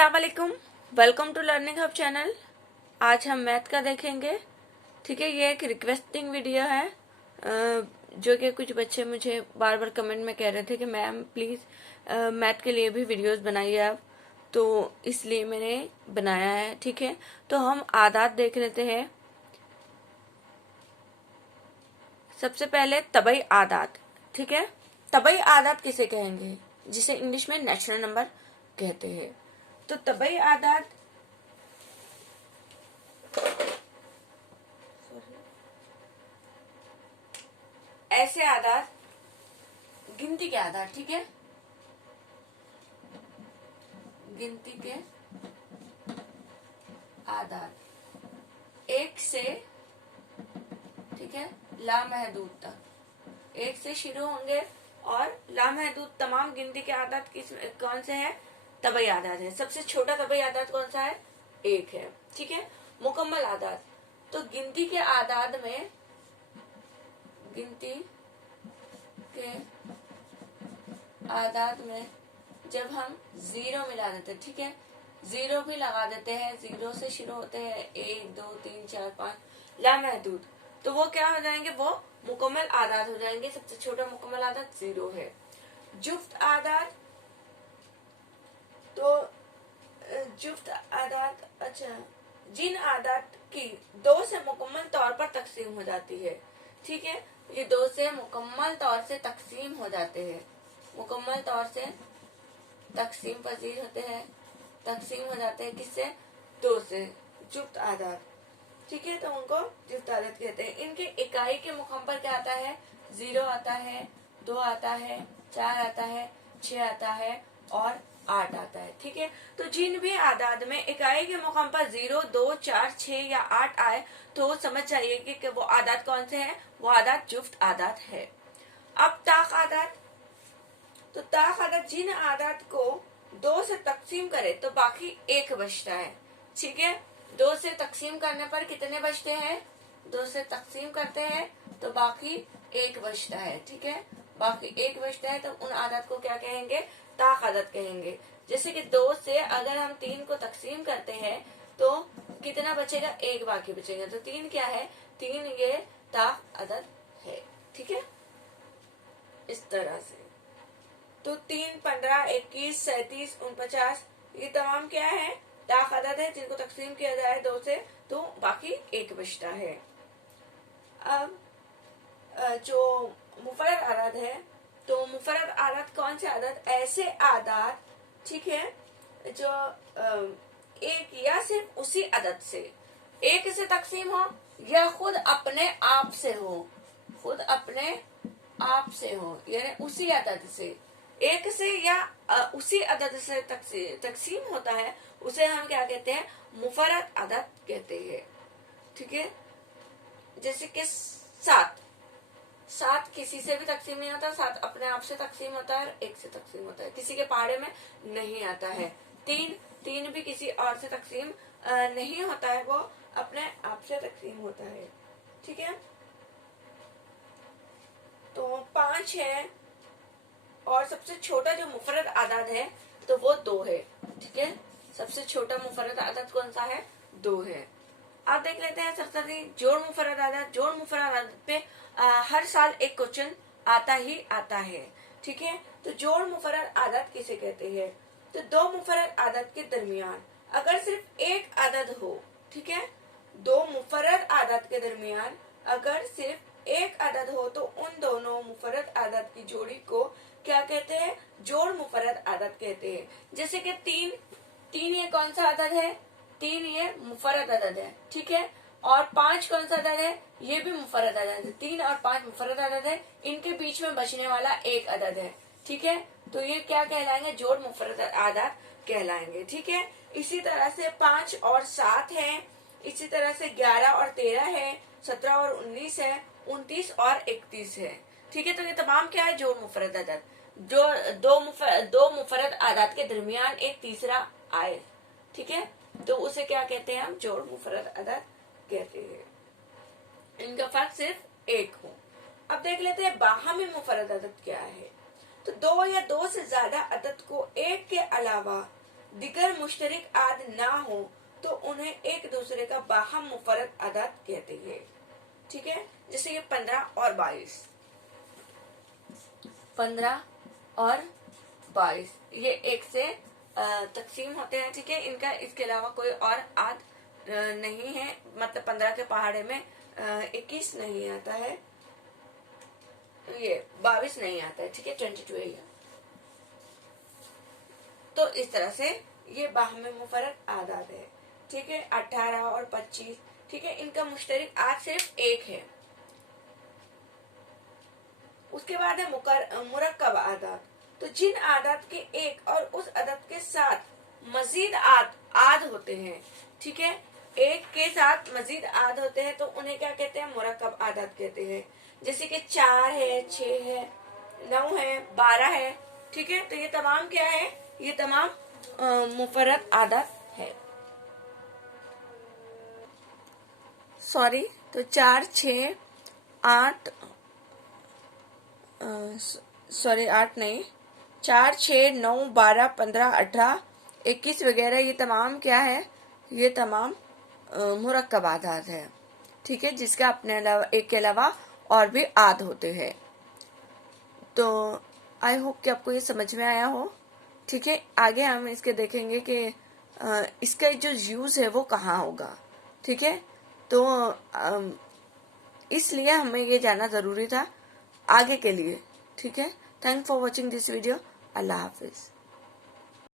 अस्सलाम वालेकुम, welcome to learning hub channel. आज हम मैथ का देखेंगे। ठीक है, ये एक रिक्वेस्टिंग वीडियो है जो कि कुछ बच्चे मुझे बार बार कमेंट में कह रहे थे कि मैम प्लीज़ मैथ के लिए भी वीडियोस बनाइए आप, तो इसलिए मैंने बनाया है। ठीक है, तो हम आदात देख लेते हैं। सबसे पहले तबई आदात। ठीक है, तबई आदात किसे कहेंगे? जिसे इंग्लिश में नेचुरल नंबर कहते हैं। तो तबई आदात ऐसे आदात, गिनती के आधार। ठीक है, गिनती के आधार एक से, ठीक है, लामहदूद तक, एक से शुरू होंगे और लामहदूद तमाम गिनती के आदात किस कौन से है? तबई आदात है। सबसे छोटा तबई आदात कौन सा है? एक है। ठीक है, मुकम्मल आदात। तो गिनती के आदात में, गिनती के आदात में जब हम जीरो मिला देते, ठीक है, जीरो भी लगा देते हैं, जीरो से शुरू होते हैं 1 2 3 4 5 लामहदूद, तो वो क्या हो जाएंगे? वो मुकम्मल आदात हो जाएंगे। सबसे छोटा मुकम्मल आदात जीरो है। जुफ्त आदात, तो जुफ्त आदात, अच्छा, जिन आदात की दो से मुकम्मल तौर पर तकसीम हो जाती है। ठीक है, ये दो से मुकम्मल तौर से तकसीम हो जाते हैं, मुकम्मल तौर से तकसीम पजीर होते हैं, तकसीम हो जाते हैं किससे? दो से, जुफ्त आदात। ठीक है, तो उनको जुफ्त आदात कहते हैं। इनके इकाई के मुकाम पर क्या आता है? 0 आता है, 2 आता है, 4 आता है, 6 आता है और 8 आता है। ठीक है, तो जिन भी आदात में इकाई के मुकाम पर 0 2 4 6 या 8 आए तो समझ जाइए कि वो आदात कौन से हैं? वो आदात जुफ्त आदात है। अब ताक आदात, तो ताक आदात जिन आदात को 2 से तकसीम करे तो बाकी 1 बचता है। ठीक है, 2 से तकसीम करने पर कितने बचते हैं? 2 से तकसीम करते हैं तो बाकी 1 बचता है। ठीक है, बाकी 1 बचता है, तो उन आदात को क्या कहेंगे? ताक आदात कहेंगे। जैसे कि 2 से अगर हम 3 को तकसीम करते हैं तो कितना बचेगा? 1 बाकी बचेगा। तो 3 क्या है? 3 ये ताक आदात है। ठीक है, इस तरह से। तो 3 15 21 37 49 ये तमाम क्या है? ताक आदात है, जिनको तकसीम किया जाए 2 से तो बाकी 1 बचता है। अब जो मुफरद आदात है, तो मुफरद आदात कौन से आदात? ऐसे आदात, ठीक है, जो एक या सिर्फ उसी अदद से, एक से तकसीम हो या खुद अपने आप से हो, खुद अपने आप से हो, यानी उसी अदद से, एक से या उसी अदद से तकसीम होता है, उसे हम क्या कहते हैं? मुफरद अदद कहते हैं। ठीक है, जैसे कि 7 किसी से भी तकसीम नहीं होता, 7 अपने आप से तकसीम होता है और 1 से तकसीम होता है, किसी के पहाड़े में नहीं आता है। 3 भी किसी और से तकसीम नहीं होता है, वो अपने आप से तकसीम होता है। ठीक है, तो 5 है और सबसे छोटा जो मुफरद आदात है तो वो 2 है। ठीक है, सबसे छोटा मुफरद आदात कौन सा है? 2 है। आप देख लेते हैं सबसे जोड़ मुफरद आदात। जोड़ मुफरद आदात पे हर साल एक क्वेश्चन आता ही आता है। ठीक है, तो जोड़ मुफरद आदात किसे कहते हैं? तो 2 मुफरद आदात के दरमियान अगर सिर्फ एक आदत हो, ठीक है, 2 मुफरद आदात के दरमियान अगर सिर्फ एक आदत हो तो उन दोनों मुफरद आदात की जोड़ी को क्या कहते हैं? जोड़ मुफरद आदात कहते हैं। जैसे कि 3 ये कौन सा आदत है? 3 ये मुफरद आदत है। ठीक है, और 5 कौन सा आदत है? ये भी मुफरद आदत है। 3 और 5 मुफरद आदत है, इनके बीच में बचने वाला एक आदत है। ठीक है, तो ये क्या कहलाएंगे? जोड़ मुफरद आदात कहलाएंगे। ठीक है, इसी तरह से 5 और 7 है, इसी तरह से 11 और 13 है, 17 और 19 है, 29 और 31 है। ठीक है, तो ये तमाम क्या है? जोड़ मुफरद आदात। जो दो मुफरद आदात के दरमियान एक तीसरा आए, ठीक है, तो उसे क्या कहते हैं? हम जोड़ मुफरद आदात कहते हैं। इनका फर्क सिर्फ 1 हो। अब देख लेते हैं बाहमी मुफरद आदात क्या है। तो 2 या 2 से ज्यादा अदद को एक के अलावा दिगर मुश्तरक आद ना हो तो उन्हें एक दूसरे का बाहम मुफरद आदात कहते हैं। ठीक है, जैसे ये 15 और 22, 15 और 22 ये एक से तकसीम होते हैं। ठीक है, इनका इसके अलावा कोई और आद नहीं है, मतलब 15 के पहाड़े में 21 नहीं आता है, ये 22 नहीं आता है। ठीक है, 22 है ये। तो इस तरह से ये बाहमे मुफरद आदात है। ठीक है, 18 और 25, ठीक है, इनका मुश्तरक आद सिर्फ एक है। उसके बाद है मुरक्कब आदात। तो जिन आदात के एक और उस आदत के साथ मजीद आद होते हैं, ठीक है, एक के साथ मजीद आद होते हैं तो उन्हें क्या कहते हैं? मुरक्कब आदात कहते हैं। जैसे कि 4 है, 6 है, 9 है, 12 है। ठीक है, तो ये तमाम क्या है? ये तमाम मुफरद आदात है। सॉरी, तो 4, 6, 8, सॉरी 8 नहीं, 4, 6, 9, 12, 15, 18, 21 वगैरह ये तमाम क्या है? ये तमाम मुरक्कब आदात है। ठीक है, जिसका अपने अलावा एक के अलावा और भी आद होते हैं। तो आई होप कि आपको ये समझ में आया हो। ठीक है, आगे हम इसके देखेंगे कि इसका जो यूज़ है वो कहाँ होगा। ठीक है, तो इसलिए हमें ये जानना ज़रूरी था आगे के लिए। ठीक है, thank for watching this video. अल्लाह हाफिज़।